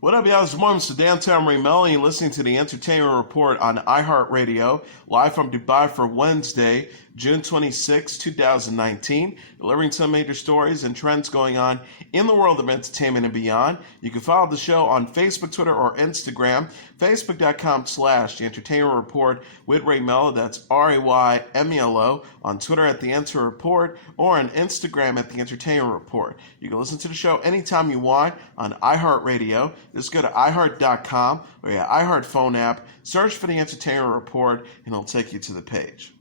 What up, y'all? It's your morning, Mr. Downtown Melo, and you're listening to the Entertainment Report on iHeartRadio, live from Dubai for Wednesday, June 26, 2019, delivering some major stories and trends going on in the world of entertainment and beyond. You can follow the show on Facebook, Twitter, or Instagram, facebook.com/The Entertainment Report with Ray Melo, that's RAYMELO, on Twitter at The Enter Report, or on Instagram at The Entertainment Report. You can listen to the show anytime you want on iHeartRadio. Just go to iHeart.com or your iHeart phone app, search for The Entertainment Report, and it'll take you to the page.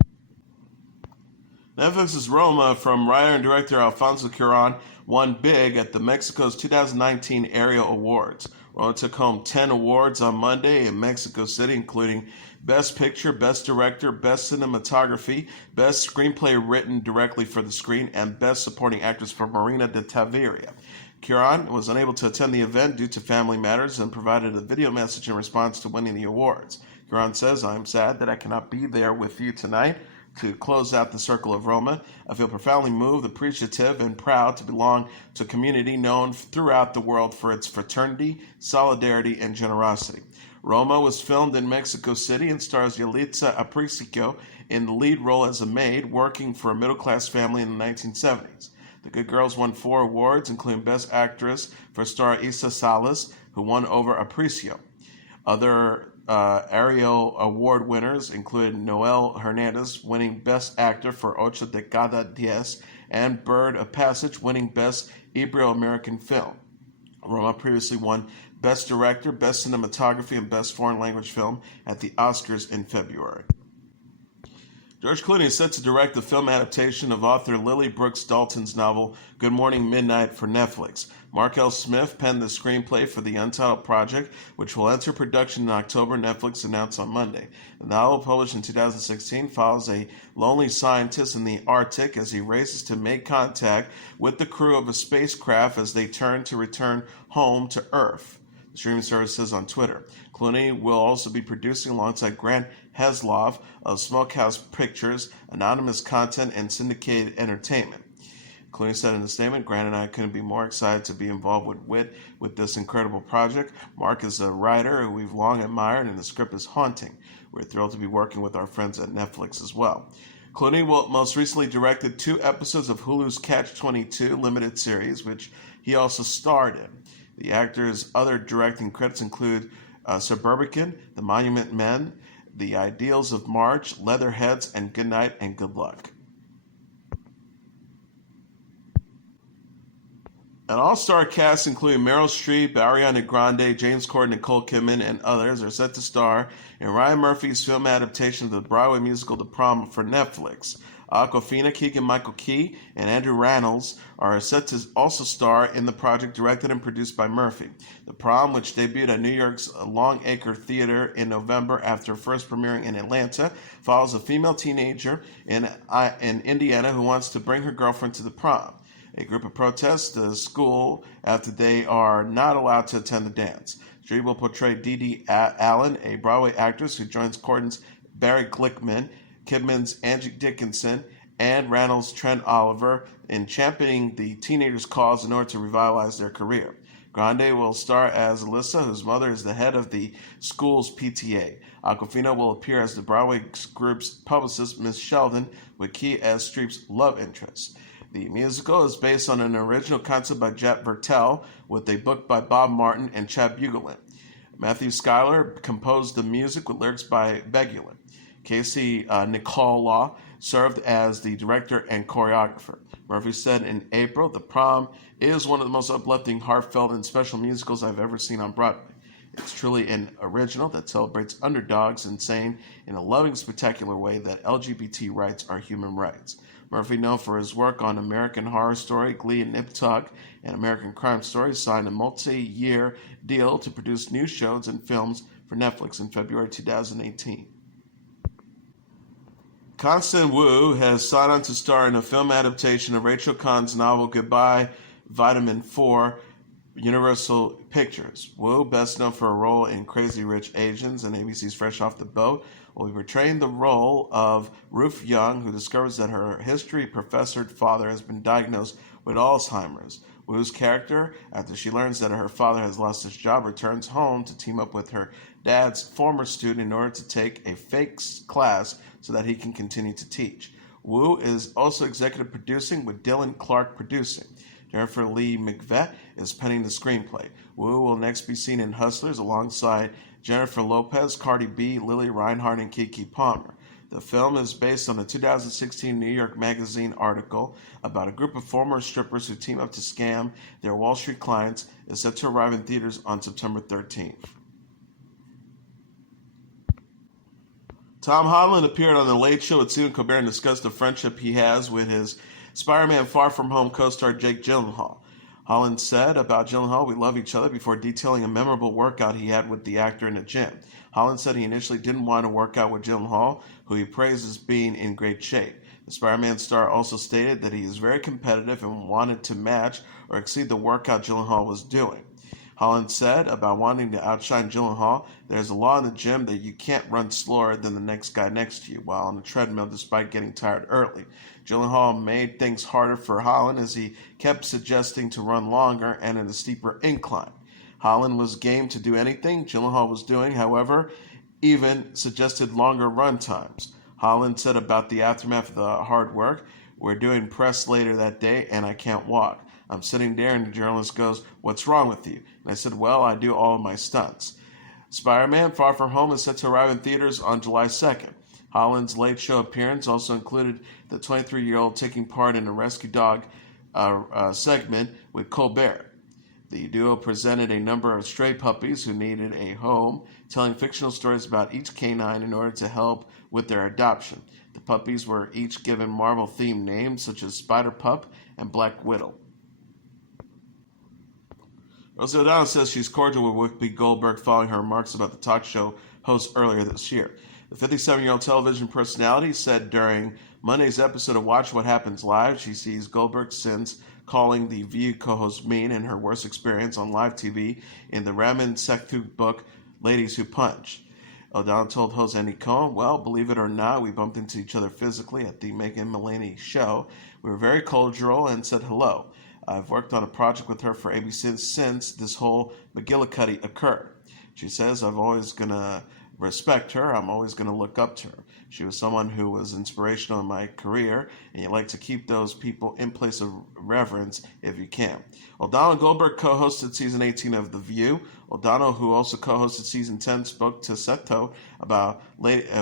Netflix's Roma from writer and director Alfonso Cuarón won big at the Mexico's 2019 Ariel Awards. Roma took home 10 awards on Monday in Mexico City, including Best Picture, Best Director, Best Cinematography, Best Screenplay written directly for the screen, and Best Supporting Actress for Marina de Tavira. Cuarón was unable to attend the event due to family matters and provided a video message in response to winning the awards. Cuarón says, "I am sad that I cannot be there with you tonight to close out the circle of Roma. I feel profoundly moved, appreciative, and proud to belong to a community known throughout the world for its fraternity, solidarity, and generosity." Roma was filmed in Mexico City and stars Yalitza Aparicio in the lead role as a maid working for a middle-class family in the 1970s. The Good Girls won 4 awards, including Best Actress for star Isa Salas, who won over Aparicio. Other Ariel Award winners included Noel Hernandez winning Best Actor for Ocho de Cada Diez and Bird of Passage winning Best Ibero-American Film. Roma previously won Best Director, Best Cinematography, and Best Foreign Language Film at the Oscars in February. George Clooney is set to direct the film adaptation of author Lily Brooks Dalton's novel Good Morning Midnight for Netflix. Mark L. Smith penned the screenplay for the untitled project, which will enter production in October, Netflix announced on Monday. The novel, published in 2016, follows a lonely scientist in the Arctic as he races to make contact with the crew of a spacecraft as they return home to Earth. The streaming service says on Twitter. Clooney will also be producing alongside Grant Heslov of Smokehouse Pictures, Anonymous Content, and Syndicated Entertainment. Clooney said in a statement, "Grant and I couldn't be more excited to be involved with this incredible project. Mark is a writer who we've long admired, and the script is haunting. We're thrilled to be working with our friends at Netflix as well." Clooney most recently directed 2 episodes of Hulu's Catch-22 limited series, which he also starred in. The actor's other directing credits include Suburbican, The Monument Men, The Ideals of March, Leatherheads, and Good Night and Good Luck. An all-star cast including Meryl Streep, Ariana Grande, James Corden, Nicole Kidman, and others are set to star in Ryan Murphy's film adaptation of the Broadway musical The Prom for Netflix. Awkwafina, Keegan-Michael Key, and Andrew Rannells are set to also star in the project, directed and produced by Murphy. The Prom, which debuted at New York's Longacre Theater in November after first premiering in Atlanta, follows a female teenager in Indiana who wants to bring her girlfriend to the prom. A group of protest the school after they are not allowed to attend the dance. Streep will portray Dee Dee Allen, a Broadway actress who joins Corden's Barry Glickman, Kidman's Angie Dickinson, and Rannells' Trent Oliver in championing the teenagers' cause in order to revitalize their career. Grande will star as Alyssa, whose mother is the head of the school's PTA. Awkwafina will appear as the Broadway group's publicist, Miss Sheldon, with Key as Streep's love interest. The musical is based on an original concept by Jack Vertel, with a book by Bob Martin and Chad Bugelin. Matthew Schuyler composed the music with lyrics by Begulin. Casey Nicola served as the director and choreographer. Murphy said in April, "The Prom is one of the most uplifting, heartfelt, and special musicals I've ever seen on Broadway. It's truly an original that celebrates underdogs and saying in a loving, spectacular way that LGBT rights are human rights." Murphy, known for his work on American Horror Story, Glee, and Nip Tuck, and American Crime Story, signed a multi-year deal to produce new shows and films for Netflix in February 2018. Constance Wu has signed on to star in a film adaptation of Rachel Kahn's novel Goodbye, Vitamin 4, Universal Pictures. Wu, best known for a role in Crazy Rich Asians and ABC's Fresh Off the Boat, will be portraying the role of Ruth Young, who discovers that her history professor's father has been diagnosed with Alzheimer's. Wu's character, after she learns that her father has lost his job, returns home to team up with her dad's former student in order to take a fake class so that he can continue to teach. Wu is also executive producing, with Dylan Clark producing. Jennifer Lee McVeigh is penning the screenplay. Wu will next be seen in Hustlers alongside Jennifer Lopez, Cardi B, Lily Reinhart, and Keke Palmer. The film is based on a 2016 New York Magazine article about a group of former strippers who team up to scam their Wall Street clients. Is set to arrive in theaters on September 13th. Tom Holland appeared on The Late Show with Stephen Colbert and discussed the friendship he has with his Spider-Man Far From Home co-star Jake Gyllenhaal. Holland said about Gyllenhaal, "We love each other," before detailing a memorable workout he had with the actor in the gym. Holland said he initially didn't want to work out with Gyllenhaal, who he praises being in great shape. The Spider-Man star also stated that he is very competitive and wanted to match or exceed the workout Gyllenhaal was doing. Holland said about wanting to outshine Gyllenhaal, "There's a law in the gym that you can't run slower than the next guy next to you while on the treadmill despite getting tired early." Gyllenhaal made things harder for Holland as he kept suggesting to run longer and in a steeper incline. Holland was game to do anything Gyllenhaal was doing, however, even suggested longer run times. Holland said about the aftermath of the hard work, "We're doing press later that day and I can't walk. I'm sitting there and the journalist goes, 'What's wrong with you?' And I said, 'Well, I do all of my stunts.'" Spider-Man Far From Home is set to arrive in theaters on July 2nd. Holland's Late Show appearance also included the 23-year-old taking part in a rescue dog segment with Colbert. The duo presented a number of stray puppies who needed a home, telling fictional stories about each canine in order to help with their adoption. The puppies were each given Marvel-themed names such as Spider-Pup and Black Widow. Rosie O'Donnell says she's cordial with Whoopi Goldberg following her remarks about the talk show host earlier this year. The 57-year-old television personality said during Monday's episode of Watch What Happens Live she sees Goldberg since calling the View co-host mean in her worst experience on live TV in the Ramin Sekhthu book Ladies Who Punch. O'Donnell told host Andy Cohen, "Well, believe it or not, we bumped into each other physically at the Megan Mullany show. We were very cordial and said hello. I've worked on a project with her for ABC since this whole McGillicuddy occurred." She says, "I've always going to respect her. I'm always going to look up to her. She was someone who was inspirational in my career, and you like to keep those people in place of reverence if you can." O'Donnell and Goldberg co-hosted season 18 of The View. O'Donnell, who also co-hosted season 10, spoke to Seto about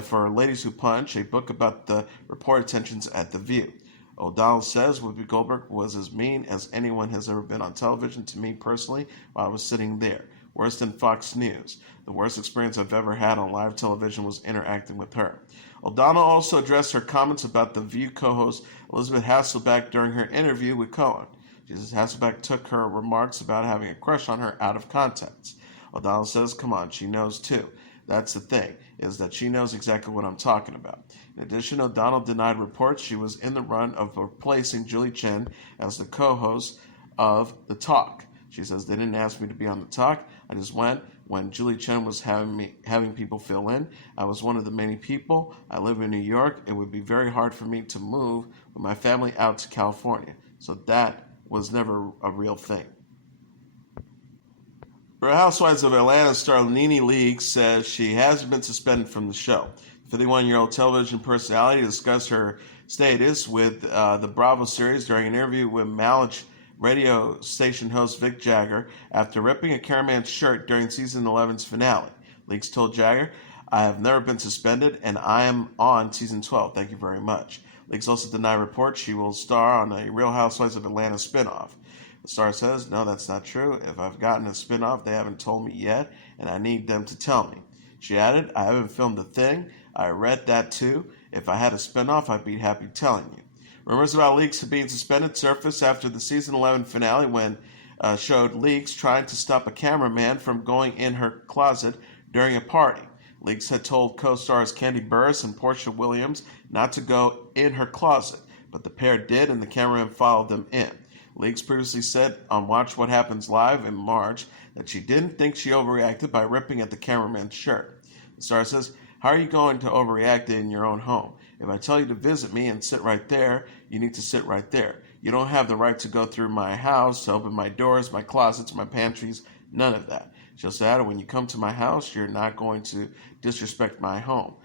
for Ladies Who Punch, a book about the reported tensions at The View. O'Donnell says Whoopi Goldberg was as mean as anyone has ever been on television to me personally while I was sitting there. Worse than Fox News. The worst experience I've ever had on live television was interacting with her. O'Donnell also addressed her comments about The View co-host Elizabeth Hasselbeck during her interview with Cohen. She says Hasselbeck took her remarks about having a crush on her out of context. O'Donnell says, "Come on, she knows too. That's the thing, is that she knows exactly what I'm talking about." In addition, O'Donnell denied reports she was in the run of replacing Julie Chen as the co-host of The Talk. She says, "They didn't ask me to be on The Talk. I just went when Julie Chen was having people fill in. I was one of the many people. I live in New York. It would be very hard for me to move with my family out to California. So that was never a real thing." Real Housewives of Atlanta star NeNe Leakes says she hasn't been suspended from the show. The 51-year-old television personality discussed her status with the Bravo series during an interview with Malice radio station host Vic Jagger after ripping a cameraman's shirt during season 11's finale. Leakes told Jagger, "I have never been suspended, and I am on season 12. Thank you very much." Leakes also denied reports she will star on a Real Housewives of Atlanta spinoff. The star says, "No, that's not true. If I've gotten a spinoff, they haven't told me yet, and I need them to tell me." She added, "I haven't filmed a thing. I read that too. If I had a spinoff, I'd be happy telling you." Rumors about Leakes being suspended surfaced after the season 11 finale when showed Leakes trying to stop a cameraman from going in her closet during a party. Leakes had told co-stars Candy Burris and Portia Williams not to go in her closet, but the pair did and the cameraman followed them in. Leakes previously said on Watch What Happens Live in March that she didn't think she overreacted by ripping at the cameraman's shirt. The star says, "How are you going to overreact in your own home? If I tell you to visit me and sit right there, you need to sit right there. You don't have the right to go through my house, to open my doors, my closets, my pantries, none of that. She also added, when you come to my house, you're not going to disrespect my home.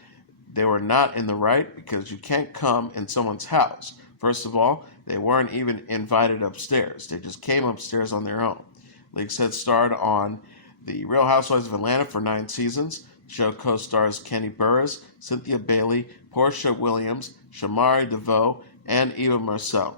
They were not in the right because you can't come in someone's house. First of all, they weren't even invited upstairs. They just came upstairs on their own. Leakes had starred on The Real Housewives of Atlanta for 9 seasons. The show co-stars Kenny Burris, Cynthia Bailey, Portia Williams, Shamari DeVoe, and Eva Marcel.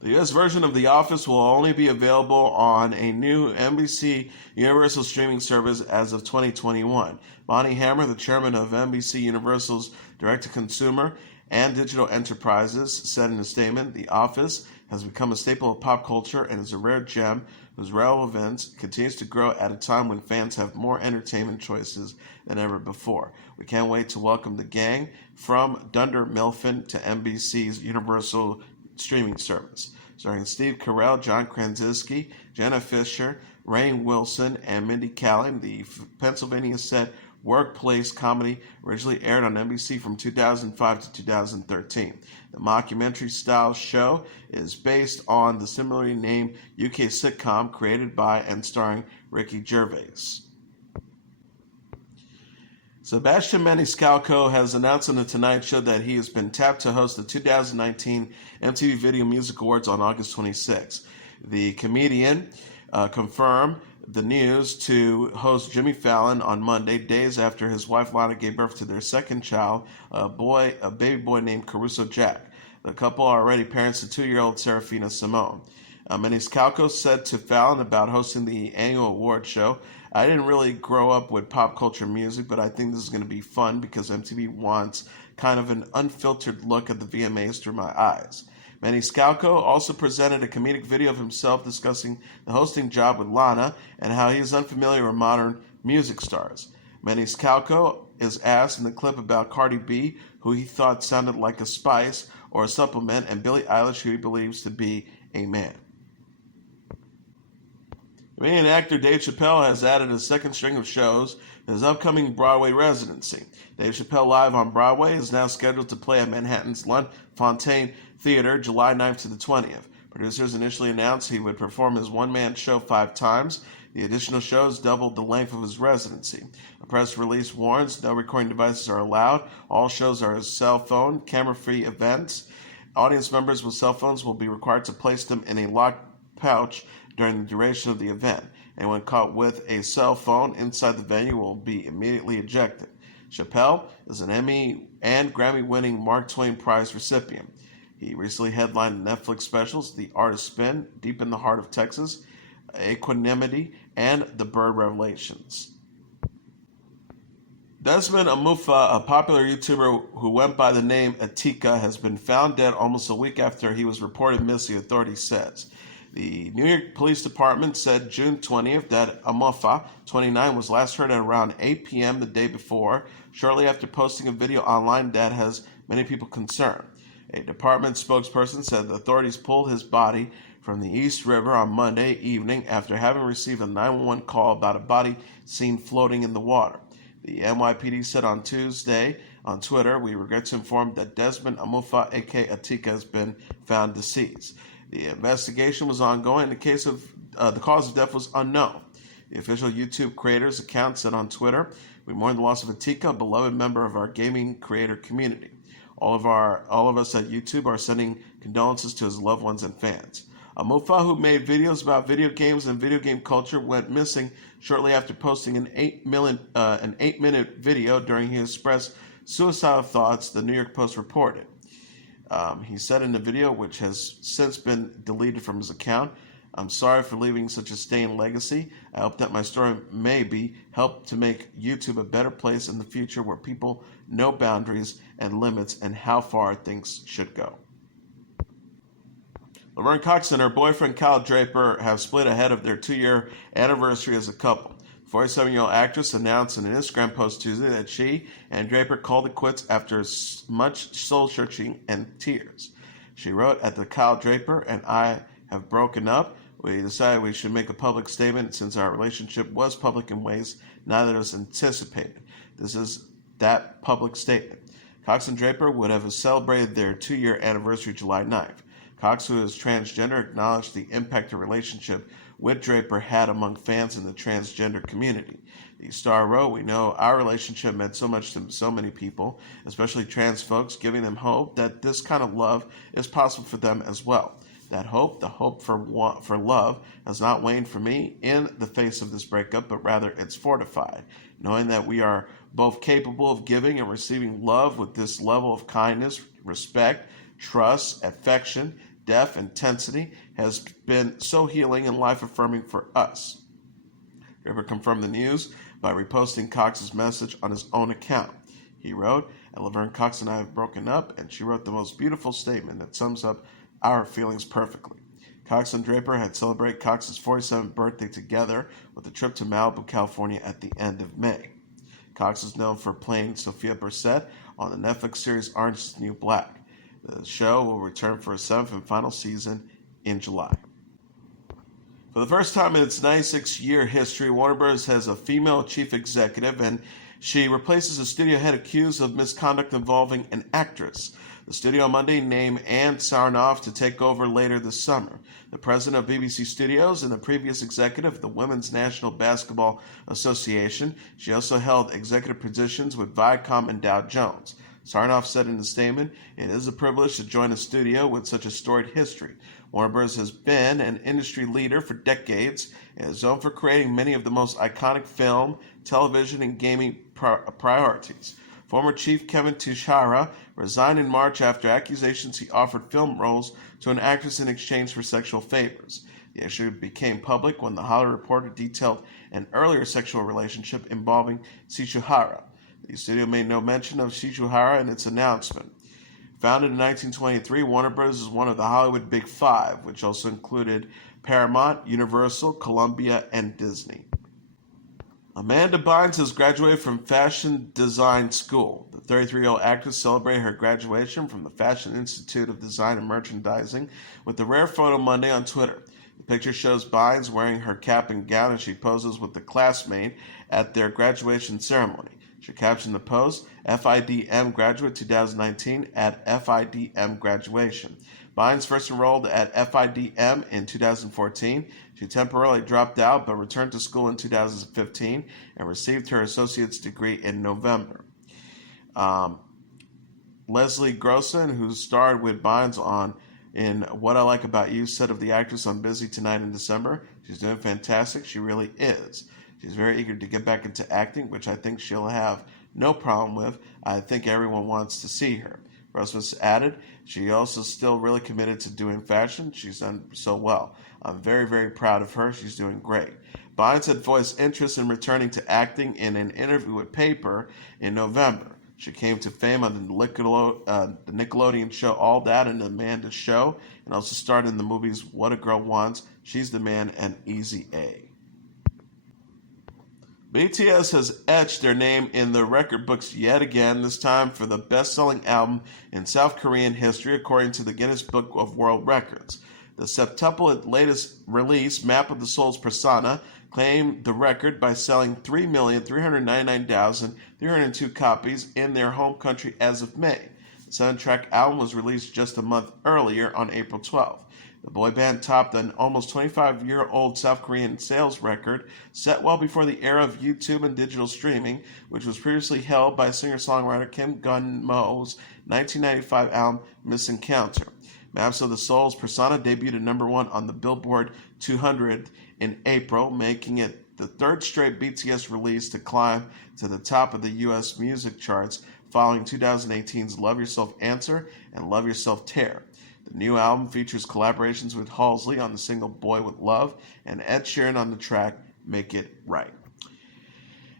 The U.S. version of The Office will only be available on a new NBC Universal streaming service as of 2021. Bonnie Hammer, the chairman of NBC Universal's direct-to-consumer and digital enterprises, said in a statement, "The Office has become a staple of pop culture and is a rare gem whose relevance continues to grow at a time when fans have more entertainment choices than ever before. We can't wait to welcome the gang from Dunder Mifflin to NBC's Universal streaming service." Starring Steve Carell, John Krasinski, Jenna Fischer, Rainn Wilson, and Mindy Kaling, the Pennsylvania set workplace comedy originally aired on NBC from 2005 to 2013. The mockumentary-style show is based on the similarly named UK sitcom created by and starring Ricky Gervais. Sebastian Maniscalco has announced on The Tonight Show that he has been tapped to host the 2019 MTV Video Music Awards on August 26. The comedian confirmed the news to host Jimmy Fallon on Monday, days after his wife Lana gave birth to their second child, a baby boy named Caruso Jack. The couple are already parents to 2-year-old Serafina Simone. Maniscalco said to Fallon about hosting the annual award show, "I didn't really grow up with pop culture music, but I think this is going to be fun because MTV wants kind of an unfiltered look at the VMAs through my eyes." Maniscalco also presented a comedic video of himself discussing the hosting job with Lana and how he is unfamiliar with modern music stars. Maniscalco is asked in the clip about Cardi B, who he thought sounded like a spice or a supplement, and Billie Eilish, who he believes to be a man. Comedian actor Dave Chappelle has added a second string of shows to his upcoming Broadway residency. Dave Chappelle Live on Broadway is now scheduled to play at Manhattan's Fontaine Theater July 9th to the 20th. Producers initially announced he would perform his one-man show 5 times. The additional shows doubled the length of his residency. A press release warns no recording devices are allowed. All shows are cell phone, camera-free events. Audience members with cell phones will be required to place them in a locked pouch during the duration of the event. Anyone caught with a cell phone inside the venue will be immediately ejected. Chappelle is an Emmy and Grammy-winning Mark Twain Prize recipient. He recently headlined Netflix specials The Art of Spin, Deep in the Heart of Texas, Equanimity, and The Bird Revelations. Desmond Amufa, a popular YouTuber who went by the name Etika, has been found dead almost a week after he was reported missing, authorities says. The New York Police Department said June 20th that Amufa, 29, was last heard at around 8 p.m. the day before, shortly after posting a video online that has many people concerned. A department spokesperson said the authorities pulled his body from the East River on Monday evening after having received a 911 call about a body seen floating in the water. The NYPD said on Tuesday on Twitter, "We regret to inform that Desmond Amufa, a.k.a. Etika, has been found deceased." The investigation was ongoing. The case of the cause of death was unknown. The official YouTube creator's account said on Twitter, "We mourn the loss of Etika, a beloved member of our gaming creator community. All of us at YouTube are sending condolences to his loved ones and fans." Amufa, who made videos about video games and video game culture, went missing shortly after posting an 8-minute video during he expressed suicidal thoughts, the New York Post reported. He said in the video, which has since been deleted from his account, "I'm sorry for leaving such a stained legacy. I hope that my story maybe help to make YouTube a better place in the future where people know boundaries and limits and how far things should go." Laverne Cox and her boyfriend Kyle Draper have split ahead of their 2-year anniversary as a couple. The 47-year-old actress announced in an Instagram post Tuesday that she and Draper called it quits after much soul-searching and tears. She wrote, "At the Kyle Draper and I have broken up. We decided we should make a public statement since our relationship was public in ways neither of us anticipated. This is that public statement." Cox and Draper would have celebrated their 2-year anniversary July 9th. Cox, who is transgender, acknowledged the impact the relationship with Draper had among fans in the transgender community. The star wrote, "We know our relationship meant so much to so many people, especially trans folks, giving them hope that this kind of love is possible for them as well. That hope, the hope for love, has not waned for me in the face of this breakup, but rather it's fortified, knowing that we are both capable of giving and receiving love with this level of kindness, respect, trust, affection, depth, intensity has been so healing and life-affirming for us." Draper confirmed the news by reposting Cox's message on his own account. He wrote, "Laverne Cox and I have broken up, and she wrote the most beautiful statement that sums up our feelings perfectly." Cox and Draper had celebrated Cox's 47th birthday together with a trip to Malibu, California at the end of May. Cox is known for playing Sophia Bursette on the Netflix series Orange is the New Black. The show will return for a 7th and final season in July. For the first time in its 96-year history, Warner Bros. Has a female chief executive, and she replaces a studio head accused of misconduct involving an actress. The studio on Monday named Ann Sarnoff to take over later this summer. The president of BBC Studios and the previous executive of the Women's National Basketball Association. She also held executive positions with Viacom and Dow Jones. Sarnoff said in a statement, "It is a privilege to join a studio with such a storied history. Warner Bros. Has been an industry leader for decades and is known for creating many of the most iconic film, television, and gaming priorities." Former chief Kevin Tishara resigned in March after accusations he offered film roles to an actress in exchange for sexual favors. The issue became public when The Hollywood Reporter detailed an earlier sexual relationship involving Tishihara. The studio made no mention of Tishihara in its announcement. Founded in 1923, Warner Bros. Is one of the Hollywood Big Five, which also included Paramount, Universal, Columbia, and Disney. Amanda Bynes has graduated from Fashion Design School. The 33-year-old actress celebrated her graduation from the Fashion Institute of Design and Merchandising with a rare photo Monday on Twitter. The picture shows Bynes wearing her cap and gown as she poses with a classmate at their graduation ceremony. She captioned the post, "FIDM graduate 2019 at FIDM graduation." Bynes first enrolled at FIDM in 2014. She temporarily dropped out but returned to school in 2015 and received her associate's degree in November. Leslie Grossen, who starred with Bynes in What I Like About You, said of the actress on Busy Tonight in December, "She's doing fantastic. She really is. She's very eager to get back into acting, which I think she'll have no problem with. I think everyone wants to see her." Grossman added, "She also still really committed to doing fashion. She's done so well. I'm very, very proud of her. She's doing great." Bynes had voiced interest in returning to acting in an interview with Paper in November. She came to fame on the Nickelodeon show All That and the Amanda Show, and also starred in the movies What a Girl Wants, She's the Man, and Easy A. BTS has etched their name in the record books yet again, this time for the best-selling album in South Korean history, according to the Guinness Book of World Records. The septupled latest release, Map of the Soul's Persona, claimed the record by selling 3,399,302 copies in their home country as of May. The 7-track album was released just a month earlier on April 12th. The boy band topped an almost 25-year-old South Korean sales record set well before the era of YouTube and digital streaming, which was previously held by singer-songwriter Kim Gun-mo's 1995 album Miss Encounter. Maps of the Soul's Persona debuted at #1 on the Billboard 200 in April, making it the third straight BTS release to climb to the top of the U.S. music charts, following 2018's Love Yourself Answer and Love Yourself Tear. The new album features collaborations with Halsey on the single Boy With Love and Ed Sheeran on the track Make It Right.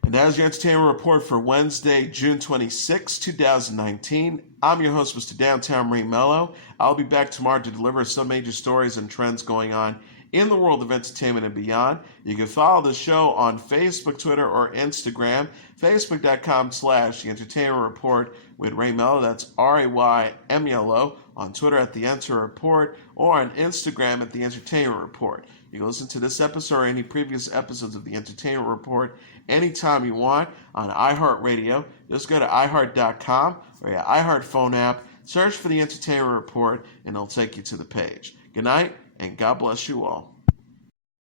And that is your entertainment report for Wednesday, June 26, 2019. I'm your host, Mr. Downtown Melo. I'll be back tomorrow to deliver some major stories and trends going on in the world of entertainment and beyond. You can follow the show on Facebook, Twitter, or Instagram. Facebook.com/The Entertainment Report with Ray Melo. That's RAYMELO. On Twitter at The Enter Report, or on Instagram at The Entertainment Report. You can listen to this episode or any previous episodes of The Entertainment Report anytime you want on iHeartRadio. Just go to iHeart.com or your iHeart phone app, search for The Entertainment Report, and it'll take you to the page. Good night, and God bless you all.